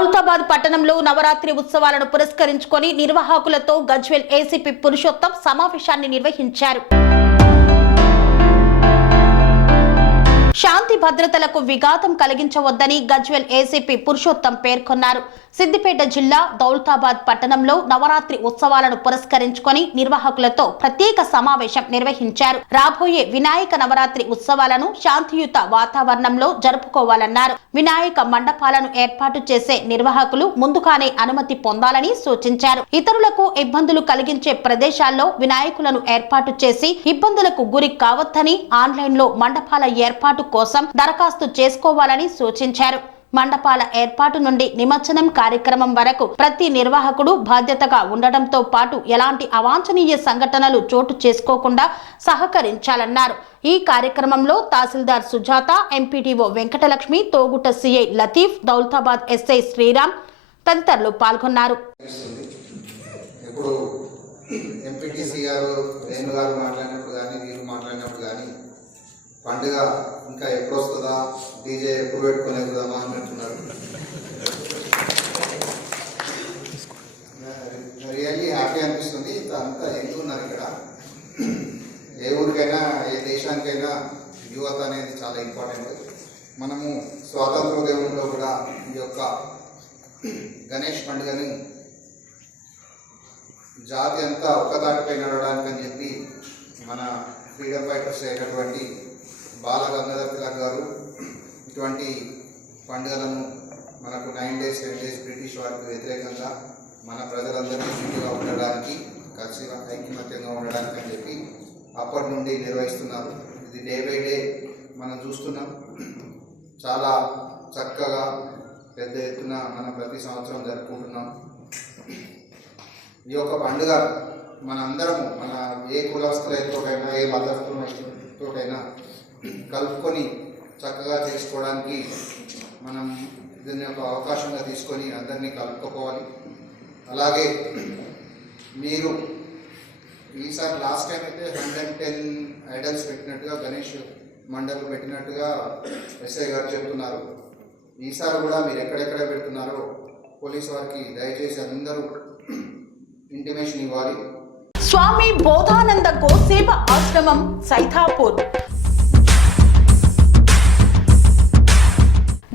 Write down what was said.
దౌలతాబాద్ పట్టణంలో నవరాత్రి ఉత్సవాలను పురస్కరించుకొని నిర్వాహకులతో గజ్వెల్ ఏసీపీ పురుషోత్తం సమావేశాన్ని నిర్వహించారు. శాంతి భద్రతలకు విఘాతం కలిగించవద్దని గజ్వెల్ ఏసీపీ పురుషోత్తం పేర్కొన్నారు. సిద్దిపేట జిల్లా దౌలతాబాద్ పట్టణంలో నవరాత్రి ఉత్సవాలను పురస్కరించుకొని నిర్వాహకులతో ప్రత్యేక సమావేశం నిర్వహించారు. రాబోయే వినాయక నవరాత్రి ఉత్సవాలను శాంతియుత వాతావరణంలో జరుపుకోవాలన్నారు. వినాయక మండపాలను ఏర్పాటు చేసే నిర్వాహకులు ముందుగానే అనుమతి పొందాలని సూచించారు. ఇతరులకు ఇబ్బందులు కలిగించే ప్రదేశాల్లో వినాయకులను ఏర్పాటు చేసి ఇబ్బందులకు గురి కావద్దని ఆన్లైన్లో మండపాల ఏర్పాటు కోసం దరఖాస్తు చేసుకోవాలని సూచించారు. మండపాల ఏర్పాటు నుండి నిమజ్జనం కార్యక్రమం వరకు ప్రతి నిర్వాహకుడు బాధ్యతగా ఉండడంతో పాటు ఎలాంటి అవాంఛనీయ సంఘటనలు చోటు చేసుకోకుండా సహకరించాలన్నారు. ఈ కార్యక్రమంలో తహసీల్దార్ Sujatha MPTO Venkatalakshmi Thoguta CI Latif Daulatabad SI Sriram తదితరులు పాల్గొన్నారు. ఇప్పుడు ఎంపీటీసీ గారు రేణు గారు మాట్లాడినప్పుడు కానీ వీరు మాట్లాడినప్పుడు కానీ పండుగ ఇంకా ఎప్పుడు వస్తుందా డీజే ఎప్పుడు పెట్టుకొని వెళ్దామా అని అంటున్నారు. రియల్లీ హ్యాపీ అనిపిస్తుంది. ఇంత అంతా ఉన్నారు ఇక్కడ? ఏ ఊరికైనా ఏ దేశానికైనా యువత అనేది చాలా ఇంపార్టెంట్. మనము స్వాతంత్రోద్యమంలో కూడా ఈ యొక్క గణేష్ పండుగని జాతి అంతా ఒక్కదాటిపై నడవడానికి అని చెప్పి మన ఫ్రీడమ్ ఫైటర్స్ అయినటువంటి బాల గంగాధర్ తిలక్ గారు. ఇటువంటి పండుగలను మనకు nine days ten days British వారికి వ్యతిరేకంగా మన ప్రజలందరికీ చుట్టుగా ఉండడానికి కలిసి ఐక్యమత్యంగా ఉండడానికి అని చెప్పి అప్పటి నుండి నిర్వహిస్తున్నారు. ఇది డే బై డే మనం చూస్తున్నాం. చాలా చక్కగా పెద్ద ఎత్తున మనం ప్రతి సంవత్సరం జరుపుకుంటున్నాం. ఈ యొక్క పండుగ మనందరము మన ఏ కులస్తులతోటైనా ఏ మతస్థులతోటైనా కలుపుకొని చక్కగా చేసుకోవడానికి మనం దీన్ని ఒక అవకాశంగా తీసుకొని అందరినీ కలుపుకోవాలి. అలాగే మీరు ఈసారి లాస్ట్ టైం అయితే హండ్రెడ్ టెన్ ఐడల్స్ పెట్టినట్టుగా గణేష్ మండలు పెట్టినట్టుగా ఎస్ఐ గారు చెప్తున్నారు. ఈసారి కూడా మీరు ఎక్కడెక్కడ పెడుతున్నారో పోలీస్ వారికి దయచేసి అందరూ ఇంటిమేషన్ ఇవ్వాలి. స్వామి బోధానంద గోసేవ ఆశ్రమం సైథాపూర్